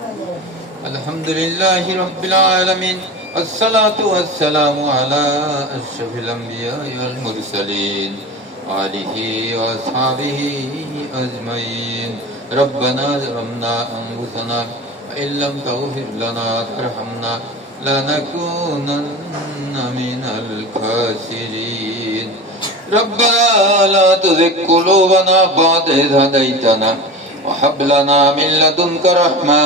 الحمد لله رب العالمين، الصلاة والسلام على أشرف الأنبياء والمرسلين وآله وأصحابه أجمعين. ربنا ظلمنا أنفسنا وإن لم تغفر لنا وترحمنا لنكونن من الخاسرين. ربنا لا تزغ قلوبنا بعد إذ هديتنا وهب لنا من لدنك رحمة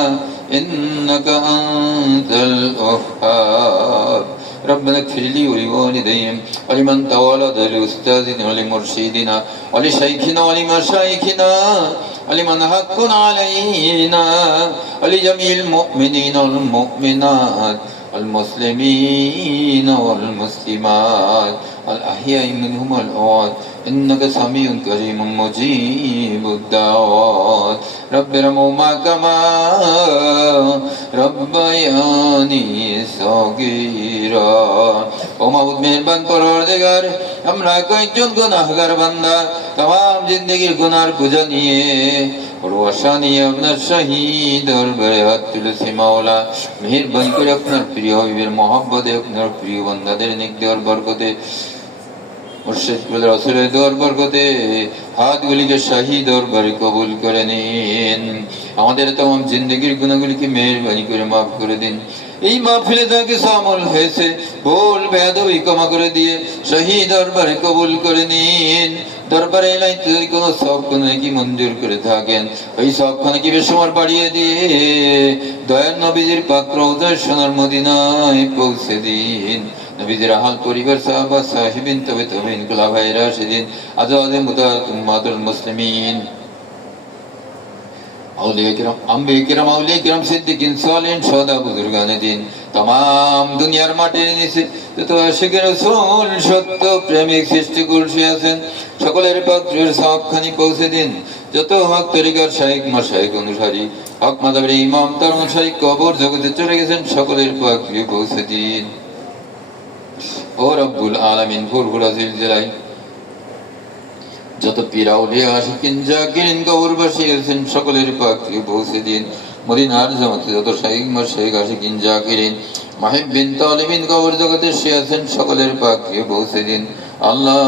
إنك أنت الوهاب. ربنا اغفر لي ولوالدي ولمن تولد لأستاذنا ولمرشدنا ولشيخنا ولمشايخنا ولمن حق علينا ولجميع المؤمنين والمؤمنات المسلمين والمسلمات الأحياء منهم والأموات إنك سميع كريم مجيب الدعوات. رب ارحمهما كما ربياني صغيرا. ও মাবুদ মেহেরবান পরওয়ারদিগার, আমরা কয়েকজন গুনাহগার বান্দা तमाम जिंदगीर गुनार বোঝা নিয়ে और आशा নিয়ে আপনার শাহী দরবারে হাত তুলেছি। মাওলা মেহেরবানি করে আপনার প্রিয় হাবিবের মহব্বতে, আপনার প্রিয় বান্দাদের নেক দেওয়ার বরকতে, মুর্শিদ রাসূলের দেওয়ার বরকতে হাতগুলিকে শাহী দরবারে কবুল করে নিন। আমাদের तमाम জিন্দেগীর গুনাহগুলিকে মেহেরবানি করে মাফ করে দিন। এই মাহফিলে যা কিছু আমল হয়েছে ভুল বেয়াদবি ক্ষমা করে দিয়ে শাহী দরবারে কবুল করে নিন। দরবারে এলাই যদি কোনো সবখানে কি মঞ্জুর করে থাকেন, ওই সবখানে কি বেশমর বাড়িয়ে দিয়ে দয়ার নবীজির পাক রওজার সোনার মদিনায় পৌঁছে দিন। নবীজির আহল পরিবার সাহাবা সাহিবিন তবে তবিন খুলাফায়ে রাশিদিন আজওয়াজে মুতাহাতুল মুসলিমিন औलिया किराम अंबिया किराम औलिया किराम सिद्दीकीन सालिहीन शुहदा बुजुर्गाने दिन तमाम দুনিয়ার মাটির নিচে যত আশিকের রাসূল সত্য প্রেমিক সৃষ্টিকুল আছেন সকলের পাত্রের সবখানি পৌঁছে দিন। যত হক তরিকার শাইখ মাশাইখ অনুসারী হক মাযহাবের ইমাম তার অনুসারী কবর জগতে চলে গেছেন সকলের পাত্রে পৌঁছে দিন। ও রব্বুল আলামিন ফুরফুরা জিলজালাই যত পীর আউলিয়া আশিকিন জাকিরিন কবরবাসী আছেন সকলের পাকে পৌঁছে দিন। মদিনার জামাতে যত শাইখ মাশাইখ আশিকিন জাকিরিন মুহিব্বিন তালিবিন কবর জগতে সে আছেন সকলের পাকে পৌঁছে দিন। আল্লাহ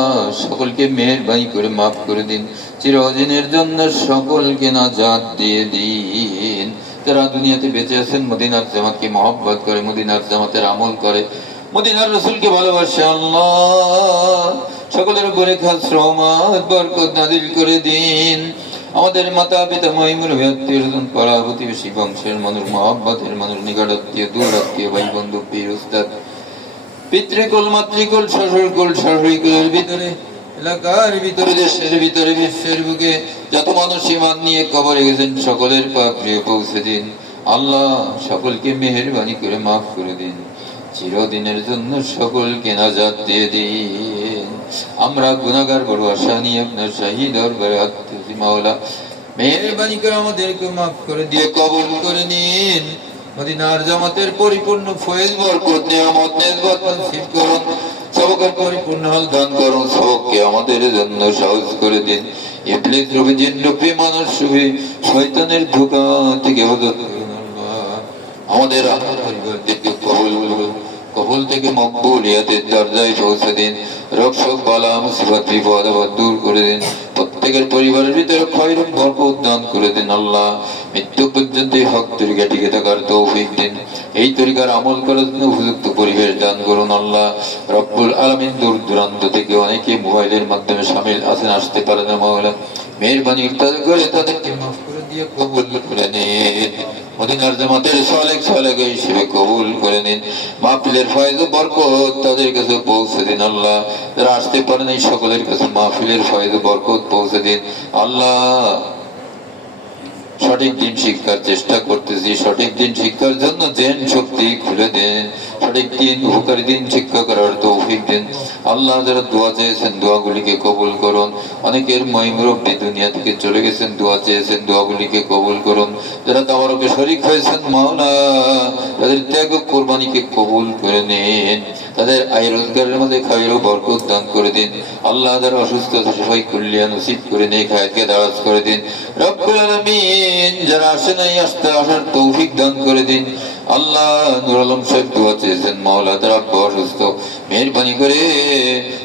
সকলকে মেহেরবানি করে মাফ করে দিন। চিরদিনের জন্য সকলকে নাজাত দিয়ে দিন। যারা দুনিয়াতে বেঁচে আছেন মদিনার জামাতকে মহব্বত করে, মদিনার জামাতের আমল করে, মদিনার রাসূলকে ভালোবাসে, আল্লাহ সকলের উপরে খাস রহমত বরকত নাযিল করে দিন। আমাদের মাতা পিতা মহিমুরবি আত্মীয় স্বজন পাড়া প্রতিবেশী বংশের মানুষ মহব্বতের মানুষ নিকট আত্মীয় দূর আত্মীয় ভাই বন্ধু পীর উস্তাদ পিতৃকুল মাতৃকুল শ্বশুরকুল শাশুড়িকুলের ভিতরে এলাকার ভিতরে দেশের ভিতরে বিশ্বের বুকে যত মানুষ ঈমান নিয়ে কবরে গেছেন সকলের পাকে পৌঁছে দিন। আল্লাহ সকলকে মেহেরবানি করে মাফ করে দিন। চিরদিনের জন্য সকলকে নাজাত দিয়ে দিন। আমরা গুনাহগার বড় আশা নিয়ে আপনার শাহী দরবারে হাত তুলছি। মাওলা মেহেরবানি করে আমাদেরকে মাফ করে দিয়ে কবুল করে নিন। মদিনার জামাতের পরিপূর্ণ ফয়েজ বরকত নিয়ামত নেসবত নসিব করুন। সবকের পরিপূর্ণ হাল দান করুন। সবকে আমাদের জন্য সহজ করে দিন। ইবলিস রূপী জিন রূপী মানুষ রূপী শয়তানের ধোঁকা থেকে হেফাজত করুন। আল্লাহ আমাদের পরিবারদেরকে কবুল থেকে মকবুলিয়াতের দরজায় পৌঁছে দিন। রোগ শোক বালা মুসিবত বিপদ আপদ দূর করে দিন। প্রত্যেকের পরিবারের ভিতরে খয়রুম বরকত দান করে দিন। আল্লাহ মৃত্যু পর্যন্ত হক তরিকা টিকে থাকার তৌফিক দিন। এই তরিকার আমল করার জন্য উপযুক্ত পরিবেশ দান করুন। আল্লাহ রব্বুল আলামিন দূর দূরান্ত থেকে অনেকে মোবাইলের মাধ্যমে শামিল আছেন, আসতে পারে না। মাওলা মেহেরবানি করে তাদেরকে মাফ করে দিয়ে কবুল করে নিন। মদিনার জামাতের সালেক হিসেবে কবুল করে নিন। মাহফিলের ফয়েজ ও বরকত তাদের কাছে পৌঁছে দিন। আল্লাহ যারা আসতে পারেন এই সকলের কাছে মাহফিলের ফয়েজ ও বরকত পৌঁছে দিন। আল্লাহ সঠিক দিন শিক্ষার চেষ্টা করতেছি, সঠিক দিন শিক্ষার জন্য জেন শক্তি খুলে দেন। সঠিক দিন উপকারী দিন শিক্ষা করার তৌফিক দেন। আল্লাহ যারা দোয়া চেয়েছেন দোয়াগুলিকে কবুল করুন। অনেকের মুরব্বি দুনিয়া থেকে চলে গেছেন, দোয়া চেয়েছেন দোয়াগুলিকে কবুল করুন। যারা তাওয়ারকে শরীক হয়েছেন মাওলা তাদের ত্যাগ ও কোরবানিকে কবুল করে নিন। তাদের আয় রোজগারের মধ্যে খায়ের ও বরকত দান করে দিন আল্লাহ, তাদের অসুস্থতা সবাই কল্যাণ নসিব করে নেক হায়াতকে দারাজ করে দিন রব্বুল আলামিন। যারা আসে নাই আসতে আসার তৌফিক দান করে দিন আল্লাহ। নূর আলম সাহেব দোয়া চেয়েছেন, মাওলা তার আব্বা অসুস্থ, মেহেরবানি করে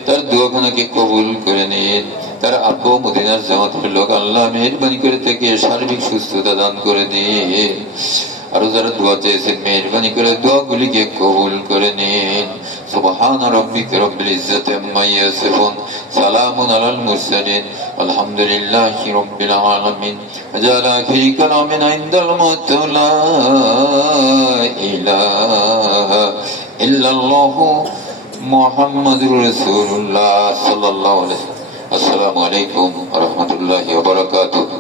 তার দোয়াখানাকে কবুল করে নিন। তার আব্বা মদিনার জামাতের লোক, আল্লাহ মেহেরবানি করে তাকে সার্বিক সুস্থতা দান করে দিন। আরো যারা দোয়া চেয়েছেন মেহেরবানি করে দোয়াগুলিকে কবুল করে নিন। সুবহান রাব্বিকা রব্বিল ইজ্জাতি আম্মা ইয়াসিফুন, সালামুন আলাল মুরসালিন, আলহামদুলিল্লাহি রাব্বিল আলামিন। আজাল আখিরি কালামিন ইনদাল মাউত, লা ইলাহা ইল্লাল্লাহু মুহাম্মাদুর রাসূলুল্লাহ সাল্লাল্লাহু আলাইহি ওয়াসাল্লাম। আসসালামু আলাইকুম ওয়া রাহমাতুল্লাহি ওয়া বারাকাতুহু।